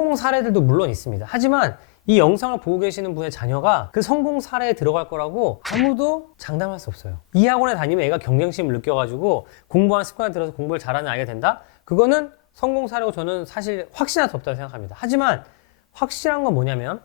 성공 사례들도 물론 있습니다. 하지만 이 영상을 보고 계시는 분의 자녀가 그 성공 사례에 들어갈 거라고 아무도 장담할 수 없어요. 이 학원에 다니면 애가 경쟁심을 느껴가지고 공부하는 습관에 들어서 공부를 잘하는 아이가 된다? 그거는 성공 사례고 저는 사실 확신할 수 없다고 생각합니다. 하지만 확실한 건 뭐냐면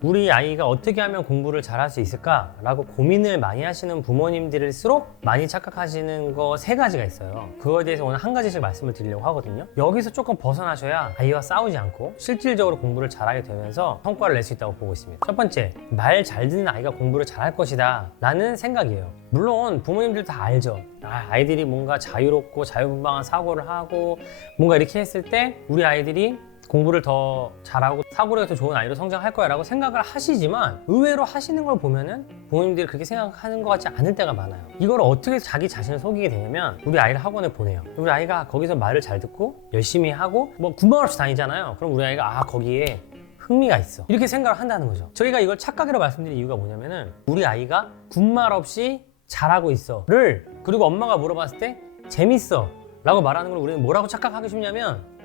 우리 아이가 어떻게 하면 공부를 잘할 수 있을까? 라고 고민을 많이 하시는 부모님들일수록 많이 착각하시는 거 3가지가 있어요. 그거에 대해서 오늘 한 가지씩 말씀을 드리려고 하거든요. 여기서 조금 벗어나셔야 아이와 싸우지 않고 실질적으로 공부를 잘하게 되면서 성과를 낼 수 있다고 보고 있습니다. 첫 번째, 말 잘 듣는 아이가 공부를 잘할 것이다 라는 생각이에요. 물론 부모님들 다 알죠. 아이들이 뭔가 자유롭고 자유분방한 사고를 하고 뭔가 이렇게 했을 때 우리 아이들이 공부를 더 잘하고 사고력이 더 좋은 아이로 성장할 거야 라고 생각을 하시지만 의외로 하시는 걸 보면은 부모님들이 그렇게 생각하는 것 같지 않을 때가 많아요. 이걸 어떻게 자기 자신을 속이게 되냐면 우리 아이를 학원에 보내요. 우리 아이가 거기서 말을 잘 듣고 열심히 하고 뭐 군말 없이 다니잖아요. 그럼 우리 아이가 거기에 흥미가 있어 이렇게 생각을 한다는 거죠. 저희가 이걸 착각이라고 말씀드린 이유가 뭐냐면은 우리 아이가 군말 없이 잘하고 있어 를 그리고 엄마가 물어봤을 때 재밌어 라고 말하는 걸 우리는 뭐라고 착각하기 쉽냐면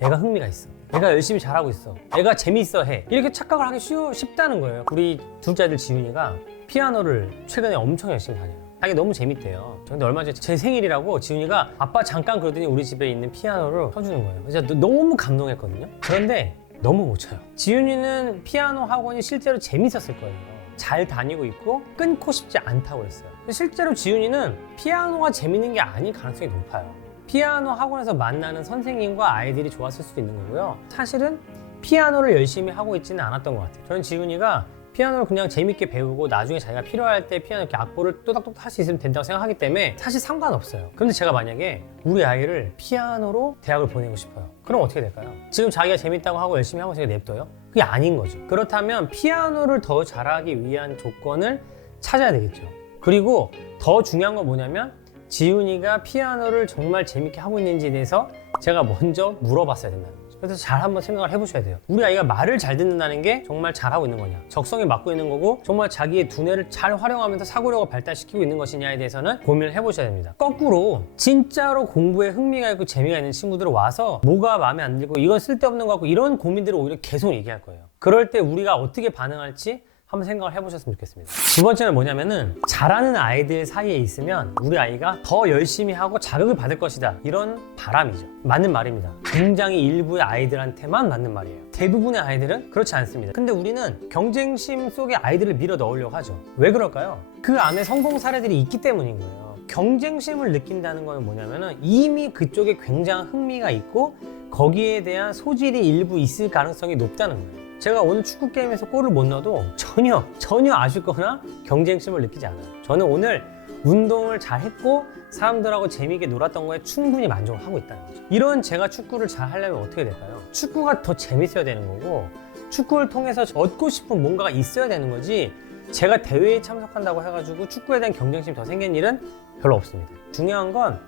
애가 흥미가 있어, 애가 열심히 잘하고 있어, 애가 재밌어 해 이렇게 착각을 하기 쉽다는 거예요. 우리 둘째 아들 지훈이가 피아노를 최근에 엄청 열심히 다녀요. 자기 너무 재밌대요. 근데 얼마 전에 제 생일이라고 지훈이가 아빠 잠깐 그러더니 우리 집에 있는 피아노를 쳐주는 거예요. 그래서 너무 감동했거든요. 그런데 너무 못 쳐요. 지훈이는 피아노 학원이 실제로 재밌었을 거예요. 잘 다니고 있고 끊고 싶지 않다고 했어요. 실제로 지훈이는 피아노가 재밌는 게 아닐 가능성이 높아요. 피아노 학원에서 만나는 선생님과 아이들이 좋았을 수도 있는 거고요. 사실은 피아노를 열심히 하고 있지는 않았던 것 같아요. 저는 지훈이가 피아노를 그냥 재밌게 배우고 나중에 자기가 필요할 때 피아노 이렇게 악보를 또닥또닥 할 수 있으면 된다고 생각하기 때문에 사실 상관없어요. 그런데 제가 만약에 우리 아이를 피아노로 대학을 보내고 싶어요. 그럼 어떻게 될까요? 지금 자기가 재밌다고 하고 열심히 하고 있으니까 냅둬요? 그게 아닌 거죠. 그렇다면 피아노를 더 잘하기 위한 조건을 찾아야 되겠죠. 그리고 더 중요한 건 뭐냐면 지훈이가 피아노를 정말 재밌게 하고 있는지에 대해서 제가 먼저 물어봤어야 된다는 거죠. 그래서 잘 한번 생각을 해보셔야 돼요. 우리 아이가 말을 잘 듣는다는 게 정말 잘하고 있는 거냐, 적성에 맞고 있는 거고 정말 자기의 두뇌를 잘 활용하면서 사고력을 발달시키고 있는 것이냐에 대해서는 고민을 해보셔야 됩니다. 거꾸로 진짜로 공부에 흥미가 있고 재미가 있는 친구들은 와서 뭐가 마음에 안 들고 이건 쓸데없는 거 같고 이런 고민들을 오히려 계속 얘기할 거예요. 그럴 때 우리가 어떻게 반응할지 한번 생각을 해보셨으면 좋겠습니다. 두 번째는 뭐냐면은 잘하는 아이들 사이에 있으면 우리 아이가 더 열심히 하고 자극을 받을 것이다, 이런 바람이죠. 맞는 말입니다. 굉장히 일부의 아이들한테만 맞는 말이에요. 대부분의 아이들은 그렇지 않습니다. 근데 우리는 경쟁심 속에 아이들을 밀어 넣으려고 하죠. 왜 그럴까요? 그 안에 성공 사례들이 있기 때문인 거예요. 경쟁심을 느낀다는 건 뭐냐면은 이미 그쪽에 굉장한 흥미가 있고 거기에 대한 소질이 일부 있을 가능성이 높다는 거예요. 제가 오늘 축구 게임에서 골을 못 넣어도 전혀 아쉽거나 경쟁심을 느끼지 않아요. 저는 오늘 운동을 잘 했고 사람들하고 재미있게 놀았던 거에 충분히 만족을 하고 있다는 거죠. 이런 제가 축구를 잘 하려면 어떻게 될까요? 축구가 더 재밌어야 되는 거고 축구를 통해서 얻고 싶은 뭔가가 있어야 되는 거지, 제가 대회에 참석한다고 해가지고 축구에 대한 경쟁심이 더 생기는 일은 별로 없습니다. 중요한 건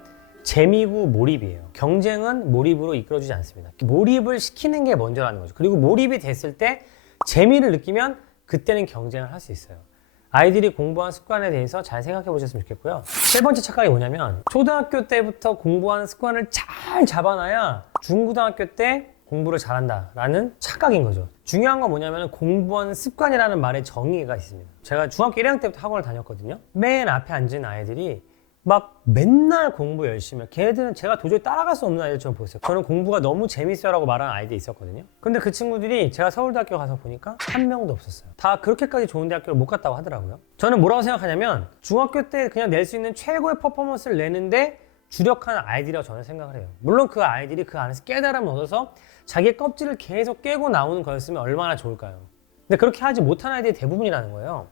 재미고 몰입이에요. 경쟁은 몰입으로 이끌어주지 않습니다. 몰입을 시키는 게 먼저라는 거죠. 그리고 몰입이 됐을 때 재미를 느끼면 그때는 경쟁을 할 수 있어요. 아이들이 공부하는 습관에 대해서 잘 생각해 보셨으면 좋겠고요. 세 번째 착각이 뭐냐면 초등학교 때부터 공부하는 습관을 잘 잡아놔야 중고등학교 때 공부를 잘한다 라는 착각인 거죠. 중요한 건 뭐냐면 공부하는 습관이라는 말의 정의가 있습니다. 제가 중학교 1학년 때부터 학원을 다녔거든요. 맨 앞에 앉은 아이들이 막 맨날 공부 열심히 해요. 걔네들은 제가 도저히 따라갈 수 없는 아이들처럼 보였어요. 저는 공부가 너무 재밌어요 라고 말하는 아이들이 있었거든요. 근데 그 친구들이 제가 서울대학교 가서 보니까 한 명도 없었어요. 다 그렇게까지 좋은 대학교를 못 갔다고 하더라고요. 저는 뭐라고 생각하냐면 중학교 때 그냥 낼 수 있는 최고의 퍼포먼스를 내는데 주력하는 아이들이라고 저는 생각을 해요. 물론 그 아이들이 그 안에서 깨달음을 얻어서 자기의 껍질을 계속 깨고 나오는 거였으면 얼마나 좋을까요? 근데 그렇게 하지 못하는 아이들이 대부분이라는 거예요.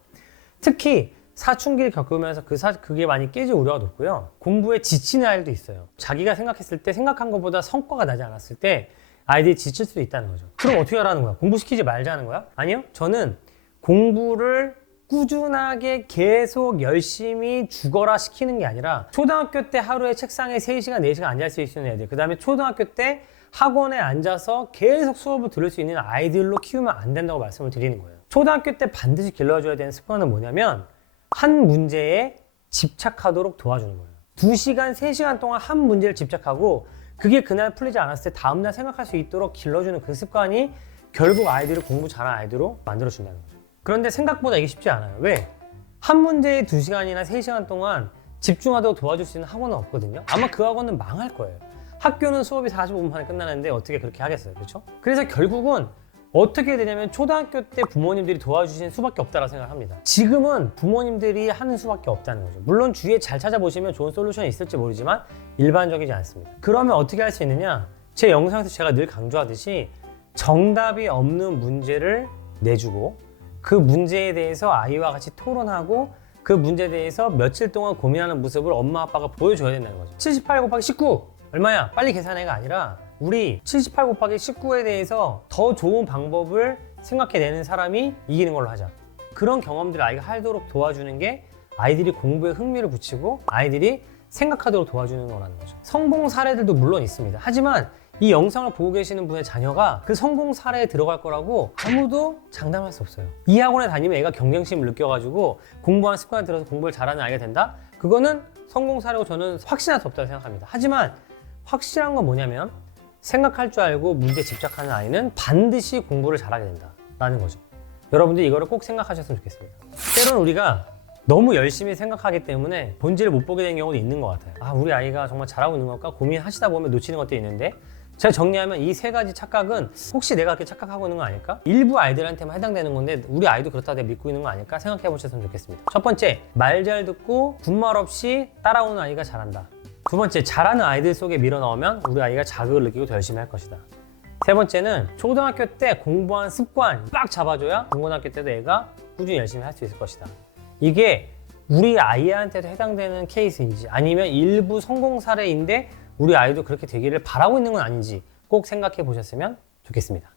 특히 사춘기를 겪으면서 그게 많이 깨질 우려가 높고요. 공부에 지치는 아이들도 있어요. 자기가 생각했을 때 생각한 것보다 성과가 나지 않았을 때 아이들이 지칠 수도 있다는 거죠. 그럼 어떻게 하라는 거야? 공부시키지 말자는 거야? 아니요. 저는 공부를 꾸준하게 계속 열심히 죽어라 시키는 게 아니라 초등학교 때 하루에 책상에 3시간, 4시간 앉을 수 있는 애들, 그 다음에 초등학교 때 학원에 앉아서 계속 수업을 들을 수 있는 아이들로 키우면 안 된다고 말씀을 드리는 거예요. 초등학교 때 반드시 길러줘야 되는 습관은 뭐냐면 한 문제에 집착하도록 도와주는 거예요. 2시간, 3시간 동안 한 문제를 집착하고 그게 그날 풀리지 않았을 때 다음날 생각할 수 있도록 길러주는 그 습관이 결국 아이들을 공부 잘하는 아이들로 만들어준다는 거죠. 그런데 생각보다 이게 쉽지 않아요. 왜? 한 문제에 2시간이나 3시간 동안 집중하도록 도와줄 수 있는 학원은 없거든요. 아마 그 학원은 망할 거예요. 학교는 수업이 45분 만에 끝나는데 어떻게 그렇게 하겠어요, 그렇죠? 그래서 결국은 어떻게 되냐면 초등학교 때 부모님들이 도와주시는 수밖에 없다고 생각합니다. 지금은 부모님들이 하는 수밖에 없다는 거죠. 물론 주위에 잘 찾아보시면 좋은 솔루션이 있을지 모르지만 일반적이지 않습니다. 그러면 어떻게 할 수 있느냐? 제 영상에서 제가 늘 강조하듯이 정답이 없는 문제를 내주고 그 문제에 대해서 아이와 같이 토론하고 그 문제에 대해서 며칠 동안 고민하는 모습을 엄마 아빠가 보여줘야 된다는 거죠. 78 곱하기 19 얼마야? 빨리 계산해가 아니라 우리 78 곱하기 19에 대해서 더 좋은 방법을 생각해내는 사람이 이기는 걸로 하자. 그런 경험들을 아이가 하도록 도와주는 게 아이들이 공부에 흥미를 붙이고 아이들이 생각하도록 도와주는 거라는 거죠. 성공 사례들도 물론 있습니다. 하지만 이 영상을 보고 계시는 분의 자녀가 그 성공 사례에 들어갈 거라고 아무도 장담할 수 없어요. 이 학원에 다니면 애가 경쟁심을 느껴가지고 공부하는 습관에 들어서 공부를 잘하는 아이가 된다? 그거는 성공 사례고 저는 확신할 수 없다고 생각합니다. 하지만 확실한 건 뭐냐면 생각할 줄 알고 문제에 집착하는 아이는 반드시 공부를 잘하게 된다라는 거죠. 여러분들 이거를 꼭 생각하셨으면 좋겠습니다. 때로는 우리가 너무 열심히 생각하기 때문에 본질을 못 보게 되는 경우도 있는 것 같아요. 아, 우리 아이가 정말 잘하고 있는 걸까? 고민하시다 보면 놓치는 것도 있는데 제가 정리하면 이 3가지 착각은 혹시 내가 그렇게 착각하고 있는 거 아닐까? 일부 아이들한테만 해당되는 건데 우리 아이도 그렇다 내가 믿고 있는 거 아닐까? 생각해 보셨으면 좋겠습니다. 첫 번째, 말 잘 듣고 군말 없이 따라오는 아이가 잘한다. 두 번째, 잘하는 아이들 속에 밀어 넣으면 우리 아이가 자극을 느끼고 더 열심히 할 것이다. 세 번째는 초등학교 때 공부한 습관 빡 잡아줘야 중고등학교 때도 애가 꾸준히 열심히 할 수 있을 것이다. 이게 우리 아이한테도 해당되는 케이스인지 아니면 일부 성공 사례인데 우리 아이도 그렇게 되기를 바라고 있는 건 아닌지 꼭 생각해 보셨으면 좋겠습니다.